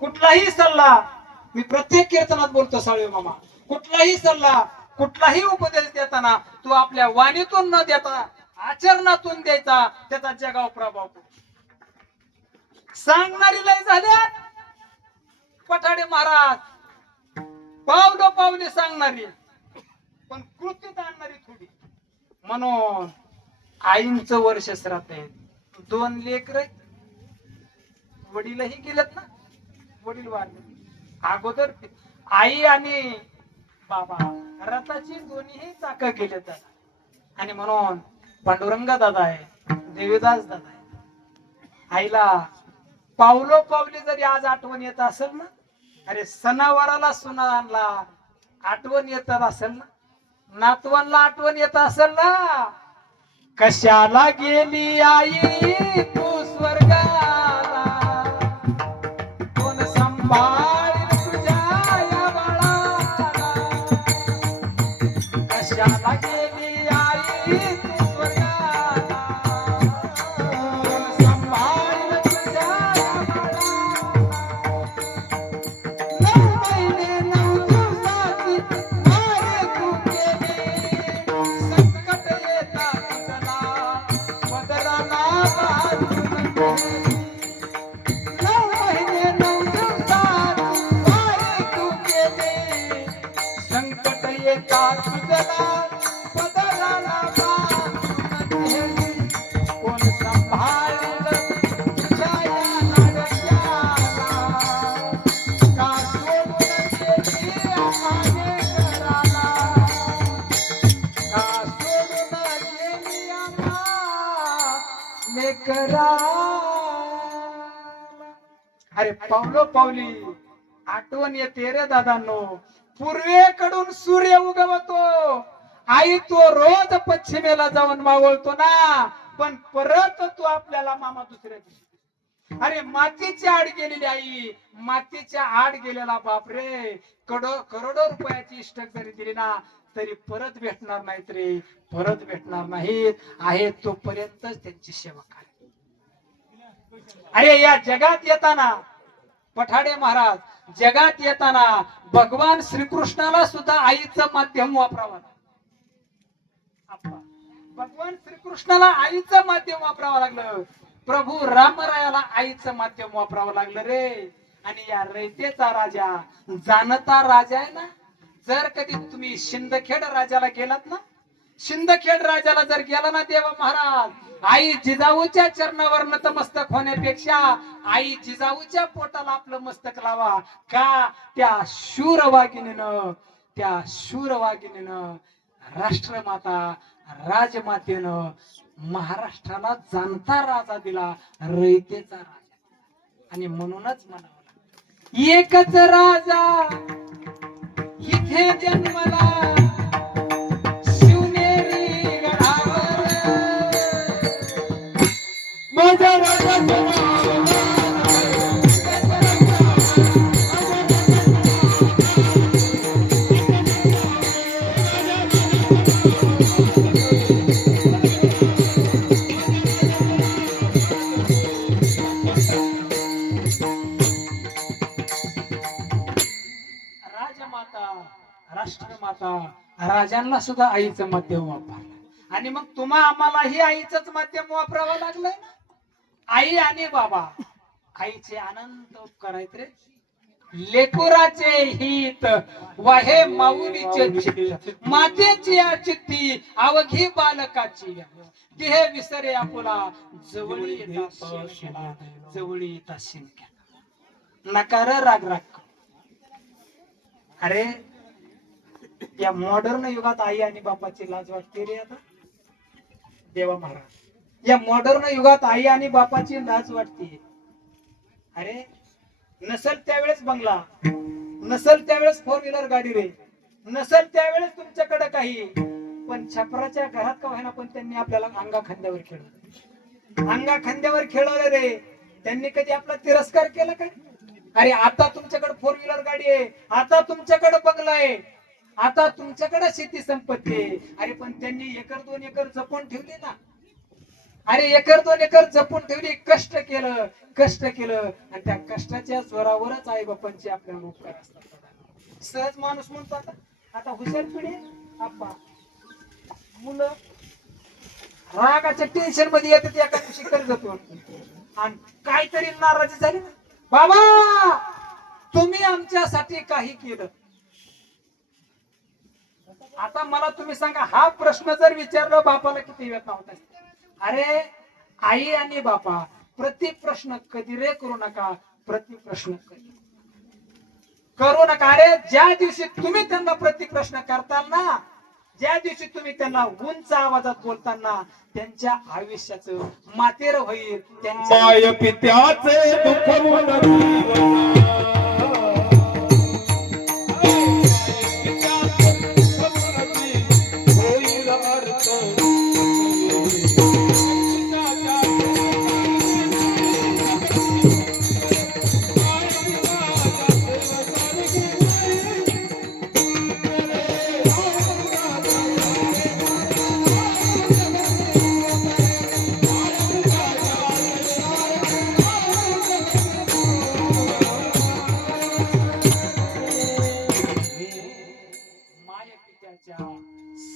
कुठलाही सल्ला मी प्रत्येक कीर्तनात बोलतो साळवे मामा, कुठलाही सल्ला कुठलाही उपदेश देताना तू आपल्या वाणीतून न देता आचरणातून द्यायचा, त्याचा जगावर प्रभाव पडतो. सांगणारी लय झाल्या पठाडे महाराज, पावलो पावले सांगणारी पण कृतीत आणणारी थोडी. म्हणून आईंचं वर्ष श्राद्ध आहे. 2 लेकर वडीलही गेलेत ना, वडील वारले अगोदर. आई आणि बाबा रथाची दोन्हीही चाक गेलेत. आणि म्हणून पांडुरंग दादा आहे, देवीदास दादा आहे. आईला पावलो पावली जरी आज आठवण येत असेल ना, अरे सणावाराला सुनाला आठवण येत असेल ना, नातवांना आठवण येत असेल ना, कशाला गेली आई तू स्वर्गाला, कोण सांभाळील तुझ्या या बाळाला, कशाला गेली आई तू स्वर्गाला, कोण सांभाळील तुझ्या या बाळाला. 9 महिने 9 दिवसाची मारे तू केली, संकट येतात तुझला पदराला बांधून गेली. 9 महिने 9 दिवसाची मारे तू केली, संकट येतात तुझला पदराला बांधून गेली. कोण सांभाळेल तुझ्या या लाडक्याला, का सोडून गेली आम्हाने घराला, का सोडून गेली आम्हाने घराला. अरे पावलो पावली आठवण येते रे दादांनो. पूर्वेकडून सूर्य उगवतो, आई तो रोज पश्चिमेला जाऊन मावळतो ना, पण परत तो आपल्याला मामा दुसऱ्या दिवशी. अरे मातीची आड गेलेली आई, मातीच्या आड गेलेला बाप रे, करोडो रुपयाची इष्टक जरी दिली ना तरी परत भेटणार नाहीत रे, परत भेटणार नाहीत. आहे तोपर्यंतच त्यांची सेवा करा. अरे या जगात येताना पठाडे महाराज, जगात येताना भगवान श्रीकृष्णाला सुद्धा आईचं माध्यम वापरावं. भगवान श्रीकृष्णाला आईचं माध्यम वापरावं लागलं. प्रभू रामरायाला आईचं माध्यम वापरावं लागलं रे. आणि या रयतेचा राजा, जाणता राजा आहे ना. जर कधी तुम्ही शिंदखेड राजाला गेलात ना, शिंदखेड राजाला जर गेला ना देवा महाराज, आई जिजाऊच्या चरणावर नतमस्तक होण्यापेक्षा आई जिजाऊच्या पोटाला आपलं मस्तक लावा. का त्या शूरवागिनीनं राष्ट्रमाता राजमातेनं महाराष्ट्राला जाणता राजा दिला, रयतेचा राजा. आणि म्हणूनच म्हणावं एकच राजा इथे जन्मला, शिवनेरी गडावर माझा राजा. राष्ट्रमाता राजांना सुद्धा आईचं माध्यम वापरलं. आणि मग तुम्हा आम्हालाही आईचंच माध्यम वापरावं लागलंय ना. आई आणि बाबा, आईचे अनंत उपकार आहेत रे. लेकुराचे हित वाहे माऊलीचे चित्त, मातेची चित्ती अवघी बालकाची, देह विसरे आपुला जवळी येता शिंक्या. नकार राग राग. अरे या मॉडर्न युगात आई आणि बापाची लाज वाटते रे आता देवा महाराज. या मॉडर्न युगात आई आणि बापाची लाज वाटते. अरे नसल त्यावेळेस बंगला, नसल त्यावेळेस 4 व्हीलर गाडी रे, नसल त्यावेळेस तुमच्याकडे काही, पण छपराच्या घरात का होईना पण त्यांनी आपल्याला अंगा खांद्यावर खेळवलं, अंगा खांद्यावर खेळवलं रे. त्यांनी कधी आपला तिरस्कार केला काय? अरे आता तुमच्याकडे 4 व्हीलर गाडी आहे, आता तुमच्याकडे बंगला आहे, आता तुमच्याकडे शेती संपत्ती आहे. अरे पण त्यांनी 1-2 एकर जपून ठेवली ना. अरे एकर 2 एकर जपून ठेवली, कष्ट केलं आणि त्या कष्टाच्या जोरावरच आई बापांची आपल्याला उपकार असतात. सहज माणूस म्हणतो आता हुशार पिढी आप्पा मुलं रागाच्या टेन्शन मध्ये येतात एका दिवशी कर्जत आणि काहीतरी नाराजी झाली ना, बाबा तुम्ही आमच्यासाठी काही केलं. आता मला तुम्ही सांगा, हा प्रश्न जर विचारला बापाला किती वेळा होता? अरे आई आणि बापा प्रति प्रश्न कधी रे करू नका, प्रति प्रश्न करू नका. अरे ज्या दिवशी तुम्ही त्यांना प्रति प्रश्न करताल ना, ज्या दिवशी तुम्ही त्यांना उंच आवाजात बोलताना त्यांच्या आयुष्याचं मातेर होईल. माय पित्याचे दुःख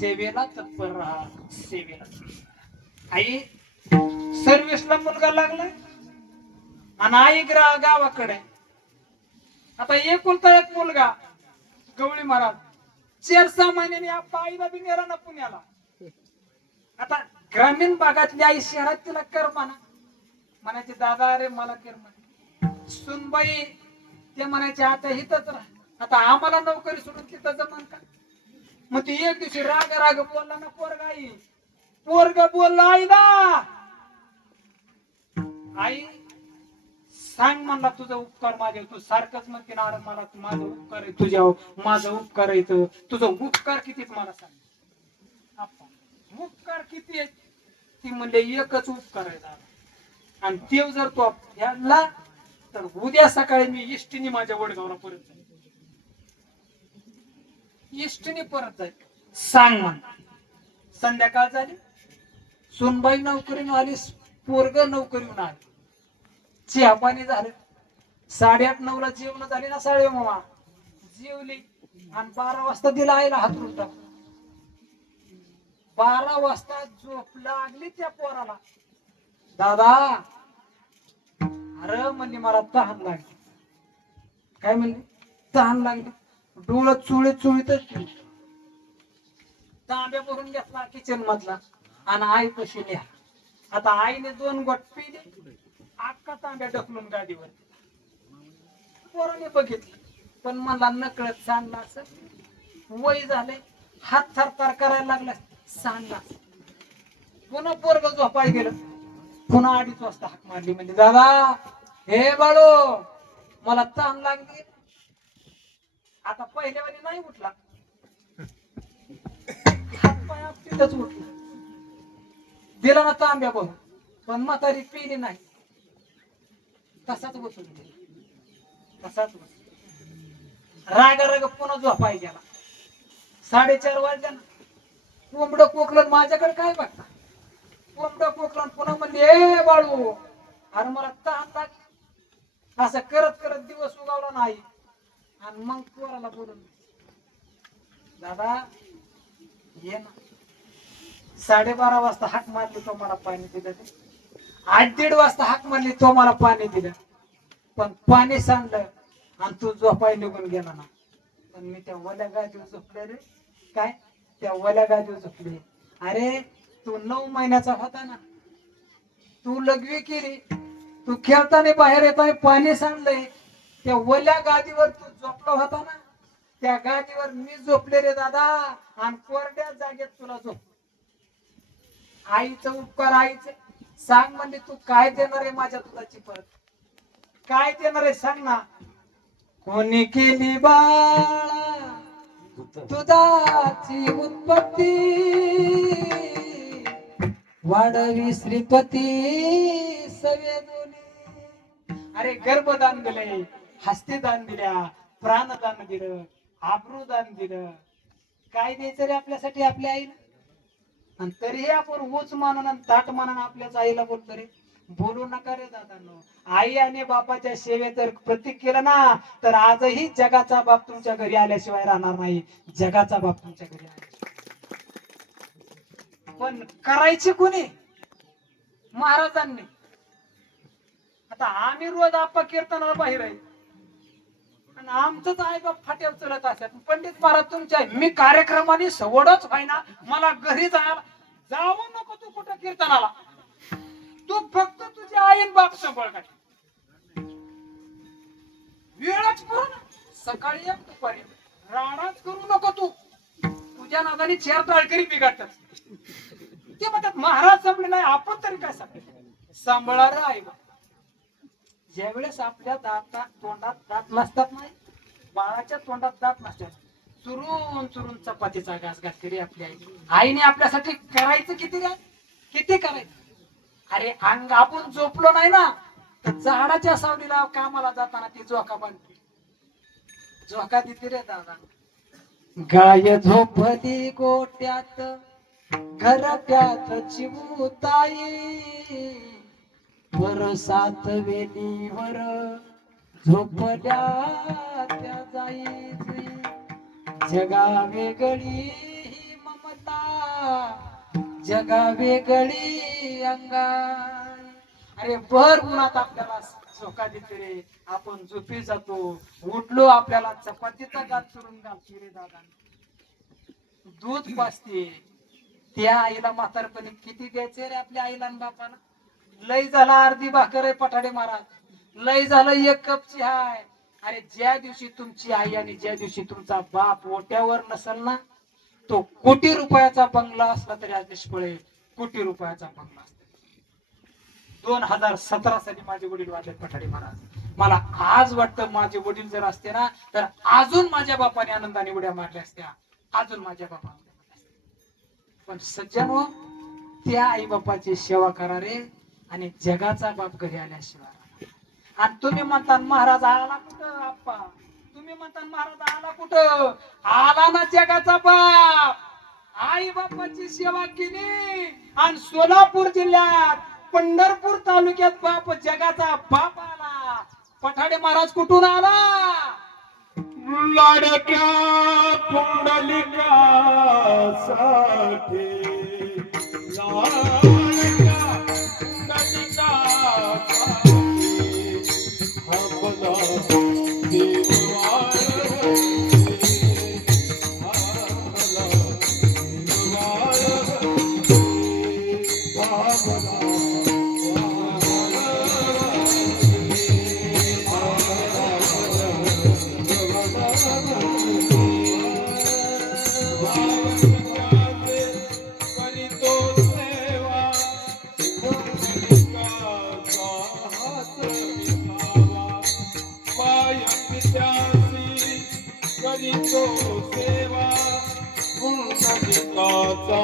सेवेला तत्पर राहा, सेवेला. आई सर्व्हिसला मुलगा लागलाय आणि आई गावाकडे. आता एकुलता एक मुलगा गवळी महाराज 4-6 महिन्याने आपला आईला बी नेला ना पुण्याला. आता ग्रामीण भागातली आई शहरात तिला कर म्हणायचे दादा अरे मला कर म्हणे. सुनबाई ते म्हणायचे आता इथंच राहा. आता आम्हाला नोकरी सोडून तिथं जमान का? मग ती एक दिवशी राग बोलला ना पोरग बोलला आईला, आई सांग म्हणला तुझा उपकार माझ्या. तू सारखंच म्हणते ना, अरे मला माझा उपकार आहे तुझ्यावर, माझा उपकार आहे तुझा उपकार किती मला सांग. उपकार किती आहे? ती म्हणले एकच उपकार आहे दादा, आणि ते जर तो फेडला तर उद्या सकाळी मी इष्टीने माझ्या वडगावला परत जाईल. इष्टीने परत जाईल सांग म्हण. संध्याकाळ झाली, सुनबाई नोकरीने आली, पोरग नोकरीहून आली, चहा पाणी झालं, 8:30-9 ला जेवण झाली ना, मामा जेवली आणि 12 वाजता दिला आईला हातरून टाक. 12 वाजता झोप लागली त्या पोराला. दादा अरे म्हणली मला तहान लागली. काय म्हणली? तहान लागली. डोळं चुळीतच तांब्या भरून घेतला किचन मधला आणि आई पशी लिहा. आता आईने 2 गोट पिले, अख्खा तांब्या ढकलून गाडीवर. पोराने बघितलं पण मला नकळत सांगला असं वय झालंय, हात थरथर करायला लागला सांगला. पुन्हा पोरग झोपाय गेलं. पुन्हा 2:30 वाजता हाक मारली, म्हणजे दादा हे बाळो मला ताण लागली. आता पहिल्या वेळी नाही उठला, हातपाय तिथंच उठला, दिला ना तांब्या बघ, पण म्हातारी पिली नाही, तसाच बसून तसाच राग पुन्हा झोपाय गेला. 4:30 वाजल्या ना, कोंबड कोकलन माझ्याकडे काय बघता, कोंबड कोकलन पुन्हा म्हणले ए बाळू अरे मला ताण लागली. असं करत करत दिवस उगावला नाही आणि मग पोराला बोलून दादा ये ना. 12:30 वाजता हाक मारली, तो मला पाणी दिलं. 8:30 वाजता हाक मारली, तो मला पाणी दिलं. पण पाणी सांडलं आणि तू झोपाय निघून गेला ना. पण मी त्या वल्या गादीवर झोपले रे. काय त्या वल्या गादीवर झोपले. अरे तू 9 महिन्याचा होता ना, तू लघवी केली, तू खेळताना बाहेर येताना पाणी सांडलंय, त्या वल्या गादीवर तू झोपला होता ना, त्या गादीवर मी झोपले रे दादा, आणि कोरड्या जागेत तुला झोप. आईचं उपकार आईचं सांग म्हणजे तू काय देणार आहे माझ्या दुधाची परत, काय देणार आहे सांग ना. कोणी केली बाळा दुधाची उत्पत्ती, वाढवी श्रीपती सगळे दोन्ही. अरे गर्भदान दिले, हस्तीदान दिल्या, प्राणदान दिलं, आब्रूदान दिलं. काय द्यायचं रे आपल्यासाठी आपल्या आईला? आणि तरीही आपण ऊच मानून आणि ताट मानून आपल्याच आईला बोलतो रे. बोलू नका रे दादांनो. आई आणि बापाच्या सेवेत जर प्रतीक केलं ना तर आजही जगाचा बाप तुमच्या घरी आल्याशिवाय राहणार नाही. जगाचा बाप तुमच्या घरी आल्याशिवाय. पण करायची कोणी? महाराजांनी. आता आम्ही रोज आप्पा कीर्तनाला बाहेर आहे आणि आमचंच आई बाप फाट्यावर चलत असतात. पंडित महाराज तुमच्या मी कार्यक्रमाने सवडच व्हायना मला घरी जायला जाऊ नको तू कुठं कीर्तनाला. तू फक्त तुझी आई आणि बाप सांभाळ काय. वेळच करू ना सकाळी एक दुपारी राडाच करू नको तू. तुझ्या नादाने चार टाळकरी बिघडतात. ते म्हणतात महाराज संपले नाही आपण तरी काय सांभाळणार आहे बा. ज्यावेळेस आपल्या तोंडात दात नसतात नाही बाळाच्या तोंडात दात नसतात चुरून चुरून चपातीचा घास घातली रे आपली आई. आईने आपल्यासाठी करायचं किती रे किती करायचं. अरे अंग आपण झोपलो नाही ना तर झाडाच्या सावलीला कामाला जाताना ती झोका बांधते. झोका देते रे दादा. गाय झोपली गोट्यात घरट्यात चिमुताई वरसात वेलीवर झोपल्या त्या जाई. जगा वेगळी ही ममता जगा वेगळी अंगाई. अरे भर उन्हात आपल्याला झोका देते रे आपण झोपी जातो. उठलो आपल्याला चपातीचा गात चुरून घालते रे दादा. दूध पाजते. त्या आईला म्हातारपणी किती द्यायचे रे आपल्या आईला आणि बापाला. लय झाला अर्धी भाकर आहे पठाडे महाराज. लय झालं एक कप चहा आहे. अरे ज्या दिवशी तुमची आई आणि ज्या दिवशी तुमचा बाप ओट्यावर नसेल ना तो कोटी रुपयाचा बंगला असला तरी आज निष्फळ आहे. कोटी रुपयाचा बंगला असला. 2017 साली माझे वडील वारले पठाडे महाराज. मला आज वाटतं माझे वडील जर असते ना तर अजून माझ्या बापाने आनंदाने उड्या मारल्या असत्या. अजून माझ्या बापाने. पण सज्जन हो त्या आई बापाची सेवा करा रे आणि जगाचा बाप घरी आल्याशिवाय. आणि तुम्ही म्हणता महाराज आला कुठं आप्पा. तुम्ही म्हणता महाराज आला कुठं. आला ना जगाचा बाप. आई बापाची सेवा केली आणि सोलापूर जिल्ह्यात पंढरपूर तालुक्यात बाप जगाचा बाप आला. पठाडे महाराज कुठून आला. लाडक्या पुंडलिकासाठी लाडक्या पुंडलिकासाठी आपला देवाळ करीतो सेवा पुंडलिकाचा